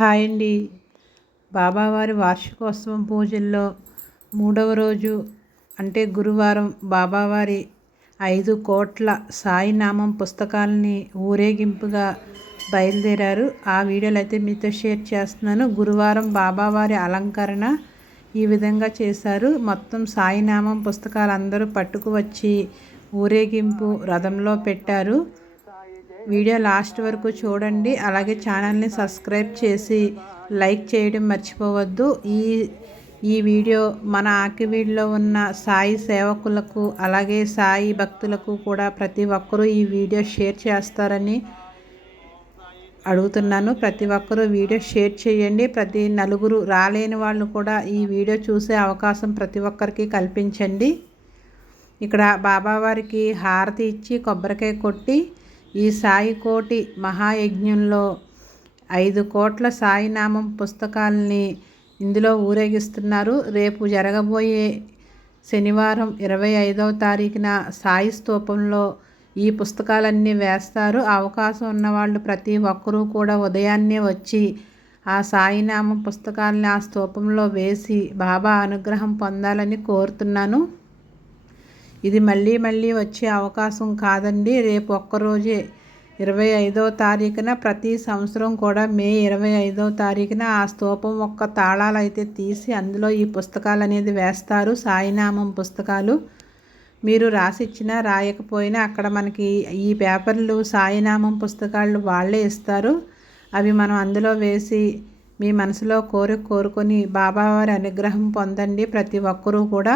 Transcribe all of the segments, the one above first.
Hi అండి బాబావారి వార్షికోత్సవం పూజల్లో మూడవ రోజు అంటే గురువారం బాబావారి ఐదు కోట్ల సాయినామం పుస్తకాలని ఊరేగింపుగా బయలుదేరారు. ఆ వీడియోలు అయితే మీతో షేర్ చేస్తున్నాను. గురువారం బాబావారి అలంకరణ ఈ విధంగా చేశారు. మొత్తం సాయినామం పుస్తకాలు అందరూ పట్టుకు వచ్చి ఊరేగింపు రథంలో పెట్టారు. వీడియో లాస్ట్ వరకు చూడండి. అలాగే ఛానల్ని సబ్స్క్రైబ్ చేసి లైక్ చేయడం మర్చిపోవద్దు. ఈ ఈ వీడియో మన ఆకివీడిలో ఉన్న సాయి సేవకులకు అలాగే సాయి భక్తులకు కూడా ప్రతి ఒక్కరూ ఈ వీడియో షేర్ చేస్తారని అడుగుతున్నాను. ప్రతి ఒక్కరూ వీడియో షేర్ చేయండి. ప్రతి నలుగురు రాలేని వాళ్ళు కూడా ఈ వీడియో చూసే అవకాశం ప్రతి ఒక్కరికి కల్పించండి. ఇక్కడ బాబావారికి హారతి ఇచ్చి కొబ్బరికాయ కొట్టి ఈ సాయి కోటి మహాయజ్ఞంలో ఐదు కోట్ల సాయినామం పుస్తకాలని ఇందులో ఊరేగిస్తున్నారు. రేపు జరగబోయే శనివారం ఇరవై ఐదవ తారీఖున సాయి స్తూపంలో ఈ పుస్తకాలన్నీ వేస్తారు. అవకాశం ఉన్నవాళ్ళు ప్రతి ఒక్కరూ కూడా ఉదయాన్నే వచ్చి ఆ సాయినామం పుస్తకాలని ఆ స్తూపంలో వేసి బాబా అనుగ్రహం పొందాలని కోరుతున్నాను. ఇది మళ్ళీ మళ్ళీ వచ్చే అవకాశం కాదండి. రేపు ఒక్కరోజే ఇరవై ఐదవ తారీఖున ప్రతి సంవత్సరం కూడా మే ఇరవై ఐదవ తారీఖున ఆ స్తూపం ఒక్క తాళాలు అయితే తీసి అందులో ఈ పుస్తకాలు అనేది వేస్తారు. సాయినామం పుస్తకాలు మీరు రాసిచ్చినా రాయకపోయినా అక్కడ మనకి ఈ పేపర్లు సాయినామం పుస్తకాలు వాళ్ళే ఇస్తారు. అవి మనం అందులో వేసి మీ మనసులో కోరిక కోరుకొని బాబావారి అనుగ్రహం పొందండి ప్రతి ఒక్కరూ కూడా.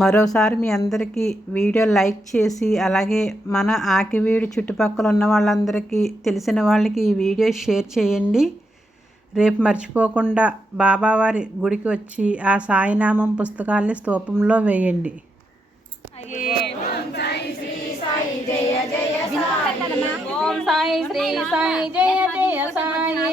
మరోసారి మీ అందరికీ వీడియో లైక్ చేసి అలాగే మన ఆకివీడి చుట్టుపక్కల ఉన్న వాళ్ళందరికీ తెలిసిన వాళ్ళకి ఈ వీడియో షేర్ చేయండి. రేపు మర్చిపోకుండా బాబావారి గుడికి వచ్చి ఆ సాయినామం పుస్తకాల్ని స్తూపంలో వేయండి. ఓం సాయి శ్రీ సాయి జయ జయ సాయి.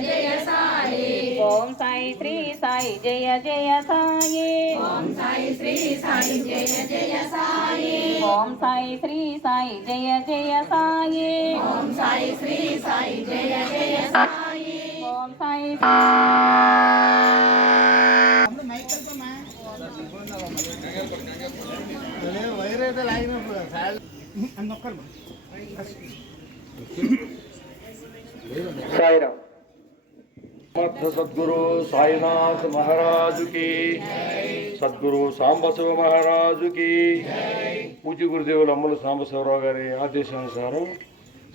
जय साई। ओम साई श्री साई जय जय साई। ओम साई श्री साई जय जय साई। ओम साई श्री साई जय जय साई। ओम साई श्री साई जय जय साई। ओम साई వైరైతే లాగినప్పుడు సార్ అందొక్కరు సాయిరామ్ సమర్థ సద్గురు సాయినాథ్ మహారాజుకి సద్గురు సాంబశివ మహారాజుకి పూజ్య గురుదేవులు అమ్మల సాంబశివరావు గారి ఆదేశానుసారం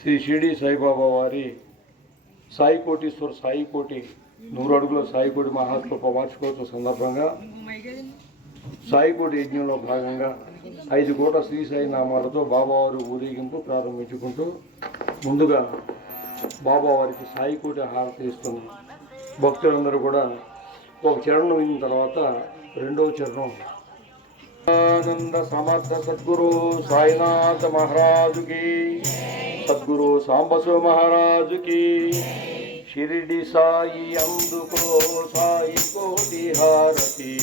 శ్రీ షిరిడి సాయిబాబా వారి సాయి కోటీశ్వర సాయి కోటి నూరు అడుగుల సాయి కోటి మహాత్మ వార్షికోత్సవ సందర్భంగా సాయి కోటి యజ్ఞంలో భాగంగా ఐదు కోట్ల శ్రీ సాయి నామాలతో బాబావారి ఊరేగింపు ప్రారంభించుకుంటూ ముందుగా బాబావారికి సాయి కోటి హారతి ఇస్తున్నాం. భక్తులందరూ కూడా ఒక చరణం అయిన తర్వాత రెండవ చరణం. ఆనంద సమర్థ సద్గురు సాయినాథ మహారాజుకి సద్గురు సాంబశివ మహారాజుకి షిరిడి సాయి అందుకో సాయి కోటి హారతి.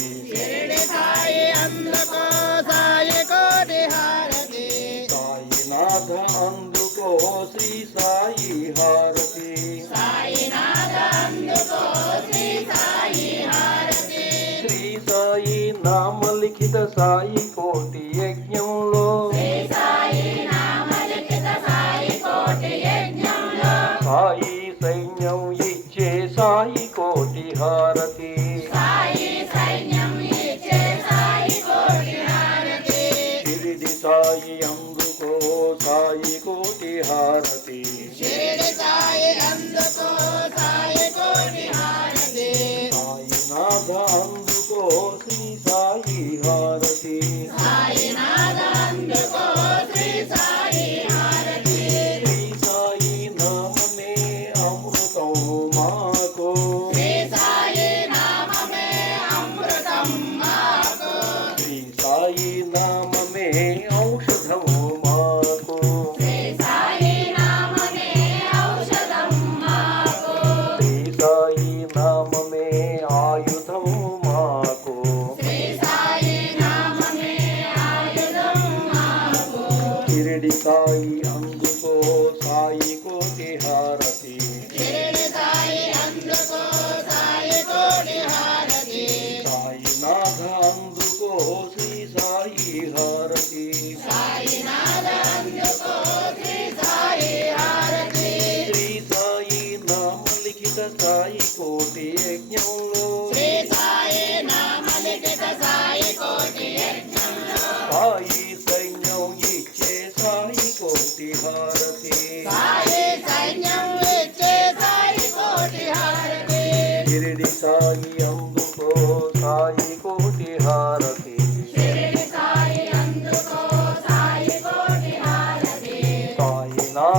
సాయి కోటి యజ్ఞంలో. సాయి సైన్యం ఇచ్చే సాయి కోటి హారతి. షిరిడి సాయి అందుకో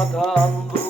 সাধন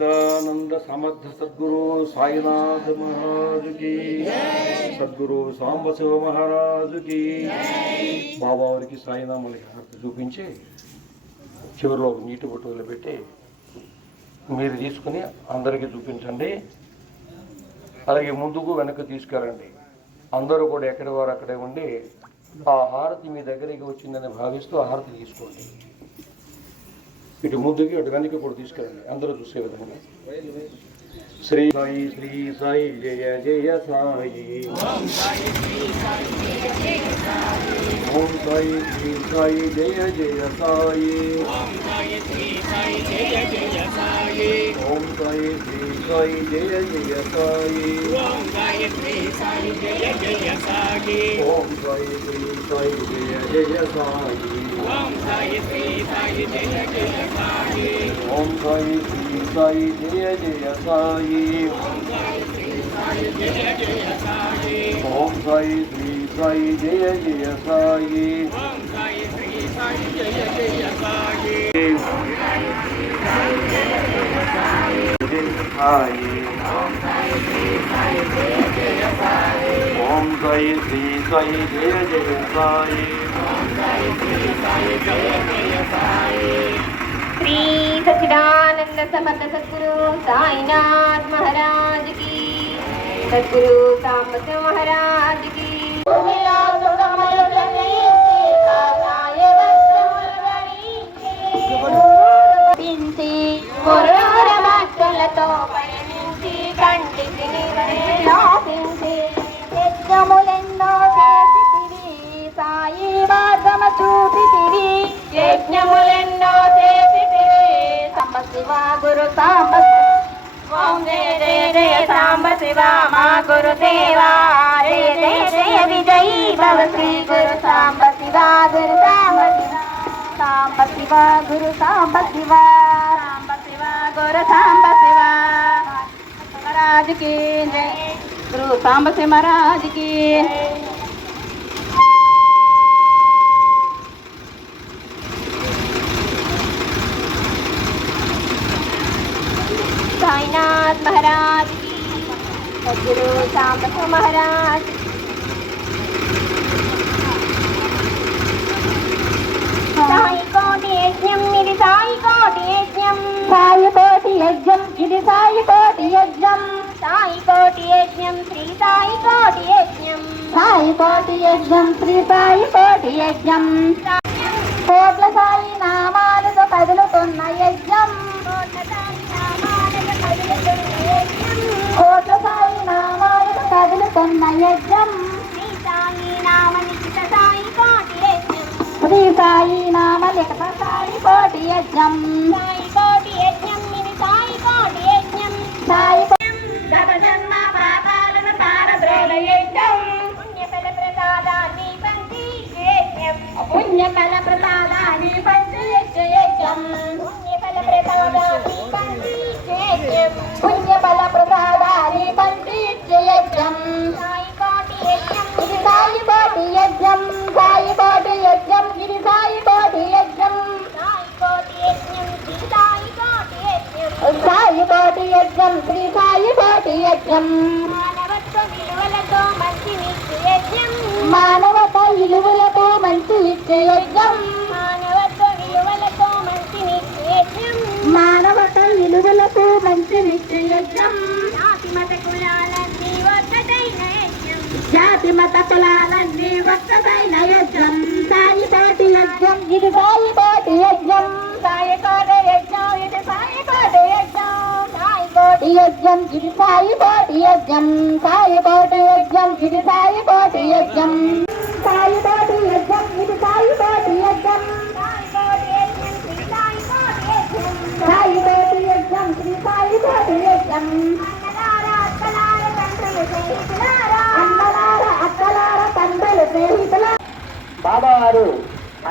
సచ్చిదానంద సమర్థ సద్గురు సాయినాథ్ మహారాజుకి సద్గురు సాంబశివ మహారాజుకి బాబావారికి సాయినామాలకి హారతి చూపించి చివరిలో నీటి బొట్టులు పెట్టి మీరు తీసుకుని అందరికీ చూపించండి. అలాగే ముందుకు వెనక్కి తీసుకెళ్ళండి. అందరూ కూడా ఎక్కడి వారు అక్కడే ఉండి ఆ హారతి మీ దగ్గరికి వచ్చిందని భావిస్తూ హారతి తీసుకోండి. ఇటు ముందుకి అటు వెనక్కి కూడా తీసుకెళ్ళండి. అందరూ చూసే విధంగా. శ్రీ సాయి శ్రీ సాయి జయ జయ సాయి. ఓం సాయి శ్రీ సాయి జయ జయ సాయి. ఓం సాయి శ్రీ సాయి జయ జయ సాయి ఓం సాయి శ్రీ సాయి జయ జయ సాయి ఓం సాయి శ్రీ సాయి జయ జయ సాయి ఓం సాయి శ్రీ సాయి జయ జయ సాయి ఓం సాయి శ్రీ సాయి జయ జయ సాయి ఓం సాయి శ్రీ సాయి జయ జయ సాయి ఓం సాయి శ్రీ సాయి జయ జయ సాయి ఓం సాయి శ్రీ సాయి జయ జయ సాయి ఓం ओम जय श्री जय जय जय साई श्री सच्चिदानंद समर्थ सदगुरु साईनाथ महाराज की सदगुरु सांबत महाराज की పుణ్యములెన్నో దేవి సాంబ శివ గురు సాంబ ఓం రే రే రే సాంబ శివ మా గురు దేవా. రే రే రే విజయీ భవ శ్రీ గురు సాంబ శివ గురు సాంబ శివ సాంబ साईनाथ महाराज की సద్గురు సాంబశివ మహారాజ్ సాయి కోటి యజ్ఞం ఇది సాయి కోటి యజ్ఞం సాయి కోటి యజ్ఞం ఇది సాయి కోటి యజ్ఞం సాయి కోటి యజ్ఞం శ్రీ సాయి కోటి యజ్ఞం సాయి కోటి యజ్ఞం శ్రీ సాయి కోటి యజ్ఞం కోట్ల సాయి నామాలతో కదులుతున్న యజ్ఞం కదులుతున్న యజ్ఞం శ్రీ సాయి నామ నిఖిత సాయి కోటి యజ్ఞం. శ్రీ సాయి నామ లిఖిత సాయి కోటి యజ్ఞం సాయి కోటి యజ్ఞం ఇది సాయి కోటి యజ్ఞం. సాయి గత జన్మ పాపాలను తారద్రోల యజ్ఞం. పుణ్యఫల ప్రసాదాన్ని పంచి యజ్ఞం. పుణ్యఫల ప్రసాదాన్ని పంచి యజ్ఞం. పుణ్యఫల ప్రసాదాన్ని పంచి యజ్ఞం. పుణ్యఫల ప్రసాదాన్ని పంచి యజ్ఞం. యజ్ఞం శ్రీ సాయి కోటి యజ్ఞం మానవత్వ విలువలతో మంచి నిత్య యజ్ఞం మానవత విలువలతో మంచి నిత్య యజ్ఞం మానవత్వ విలువలతో మంచి నిత్య యజ్ఞం మానవత విలువలతో మంచి నిత్య యజ్ఞం జాతి మత కులాలన్నీ ఒక్కటైన యజ్ఞం. జాతి మత కులాలన్నీ ఒక్కటైన యజ్ఞం ఇది సాయి కోటి యజ్ఞం. సాయి కోటి యజ్ఞం ఇది సాయి కోటి యజ్ఞం. సాయి కోటి యజ్ఞం ఇది సాయి కోటి యజ్ఞం. సాయి కోటి యజ్ఞం శ్రీ సాయి కోటి యజ్ఞం. అన్నలార బాబా వారు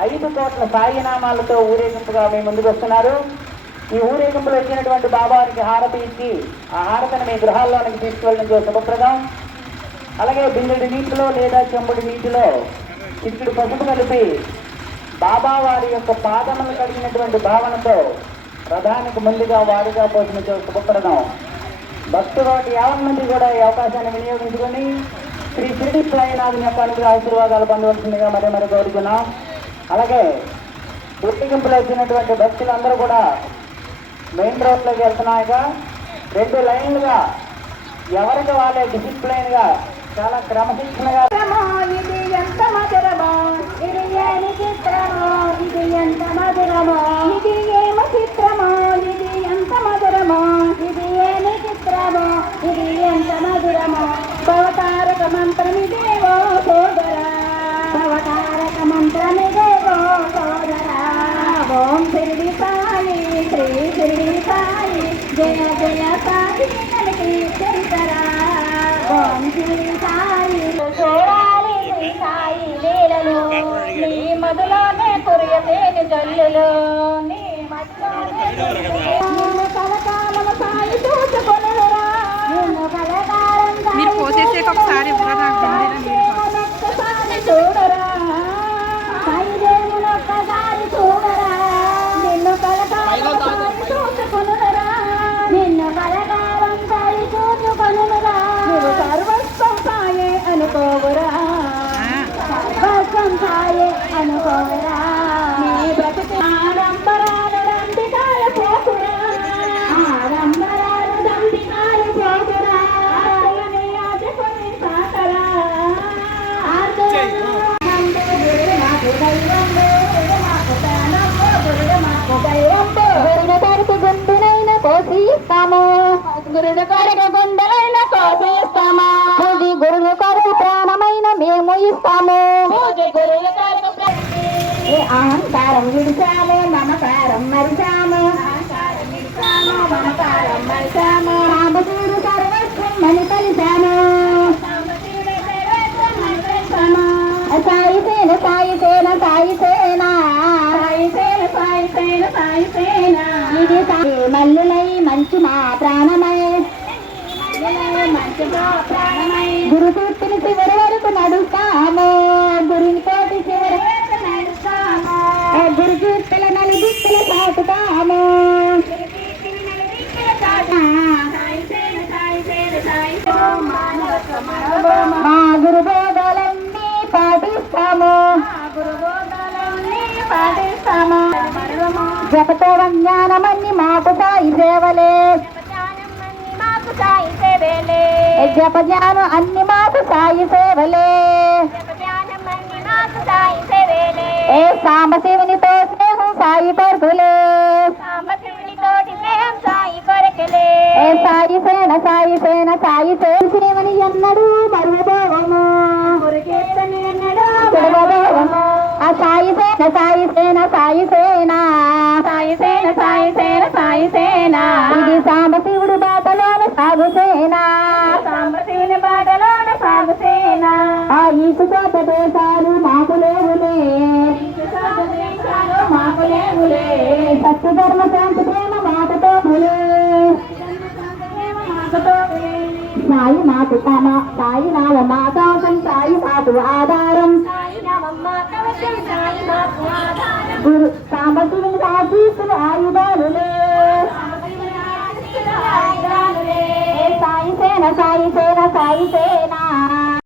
ఐదు కోట్ల సాయి నామాలతో ఊరేగింపుగా మీ ముందుకు వస్తున్నారు. ఈ ఊరేగింపులో వచ్చినటువంటి బాబావారికి హారతి ఇచ్చి ఆ హారతిని మీ గృహాల్లోనికి తీసుకువెళ్ళడం శుభప్రదం. అలాగే బిల్లుడి నీటిలో లేదా చెంబుడి నీటిలో చిక్కుడు పసుపు కలిపి బాబా వారి యొక్క పాదములు కలిగినటువంటి భావనతో రథానికి ముందుగా వారిగా పోసిన శుభప్రదం. భక్తులు యావన్ మంది కూడా ఈ అవకాశాన్ని వినియోగించుకొని శ్రీ షిరిడి సాయినాథుని యొక్క అనుగ్రహ ఆశీర్వాదాలు పొందవలసిందిగా మరి మరి కోరుతున్నాం అలాగే గుర్తింపులు వచ్చినటువంటి భక్తులందరూ కూడా మెయిన్ రోడ్లోకి వెళ్తున్నాయిగా రెండు లైన్లుగా ఎవరికి వాళ్ళే డిసిప్లైన్గా చాలా క్రమశిక్షణగా. ఇది ఎంత మధురమో ఇది ఏమి చిత్రమో ఇది ఎంత మధురమో. ఇది ఏమి చిత్రమో ఇది ఎంత మధురమో. ఇది ఏమి చిత్రమో ఇది ఎంత మధురమో. భవతారక మంత్రమిదేవో సోదరా. భవతారక మంత్రమిదేవో సోదరా. ఓం శిరిడి శ్రీ శిరిడి సాయి జయ జయ సాయి కలిగి చరితరా ఓం శ్రీ సాయి చూడాలి శ్రీ సాయి లీలలు నీ మధులోనే కురియతేని జల్లులు నీ మధులోనే ఇస్తాము గురుడు కొరకు గుండెలైన కోసి ఇస్తాము పూజి గురుడు కొరకు ప్రాణమైన మేము ఇస్తాము. పూజ గురుడు కొరకు అహంకారం విడిచాము మమకారం మరిచాము. మమకారం మరిచాము. రామచూడు సర్వస్వం అని కలిశాము సాయి సేన సాయి సేన సాయి సేన సాయి సేన సాయి సేన సాయి సేన ఇది మల్లులై మంచు మా ప్రాణమై జపతో జ్ఞానమన్ని మాకు సాయి సేవలే. మాకు సాయి సేవేలే జప జ్ఞానం అన్ని మాకు సాయి సేవలే. ఏ సాంబశివునితో స్నేహం సాయి కొరకులే. స్నేహం సాయి కొరకలే సాయి సేన సాయి సేన సాయి సేవని ఎన్నడూ మరువబోవము సాయి సేన సాయి సేన సాయి సేన సాయి సేన సాయి సేన సాయి సేన ఇది సాంబశివుడు బాటలోని సాగు సేన సాంబశివుని బాటలోన సాగు సేన ఆ ఈసు చోట దేశాలు మాకు లేవులే. మాకు లేవులే. సత్య ధర్మ శాంతి ప్రేమ మాటతో సాయి మాకు తమ సాయి నామ మాతాసం సాయి మాకు ఆధారం. గురు సాంబశివుని ఆశీస్సులు ఆయుధాలులే సాయి సేన సాయి సేన సాయి సేన